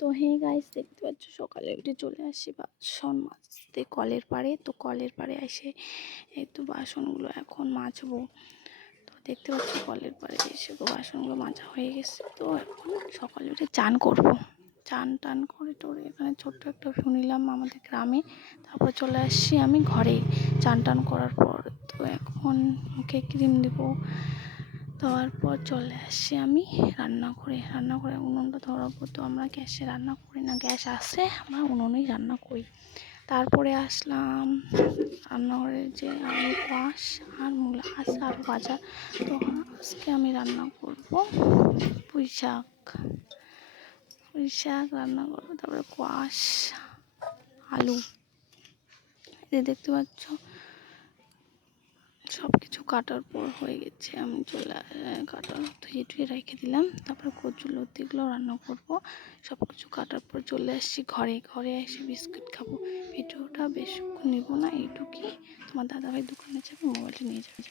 তো hey guys, দেখতে পাচ্ছ সকালে উঠে চলে আসি বাসন মাজতে কলের পাড়ে। তো কলের পাড়ে এসে এই তো বাসনগুলো এখন মাজবো। তো দেখতে পাচ্ছ কলের পাড়ে এসে তো বাসনগুলো মাজা হয়ে গেছে। তো এখন সকালে উঠে চান করব। চান টান করে টোরে এখানে ছোট্ট একটা ভিউ নিলাম আমাদের গ্রামে। তারপর চলে আসছি আমি ঘরে চান টান করার পর। তো এখন মুখে ক্রিম দেবো, দেওয়ার পর চলে আসছি আমি রান্নাঘরে উনুনটা ধরাবো। তো আমরা গ্যাসে রান্না করি না, গ্যাস আসে আমরা উনুনেই রান্না করি। তারপরে আসলাম রান্নাঘরে, যে আলু কোয়াশ আর মূলা আছে আলু ভাজা। তো আজকে আমি রান্না করব পুঁই শাক রান্না করবো। তারপরে কোয়াশ আলু, এই দেখতে পাচ্ছ সব কিছু কাটার পর হয়ে গেছে। আমি কাটা ধুয়ে রেখে দিলাম। তারপরে কচুলতিগুলো রান্না করব। সব কিছু কাটার পর চলে আসছি ঘরে এসে বিস্কুট খাবো। ভিডিওটা বেশিক্ষণ নেবো না, এইটুকুই। তোমার দাদাভাই দোকানে যাবে, মোবাইলটা নিয়ে যাবে।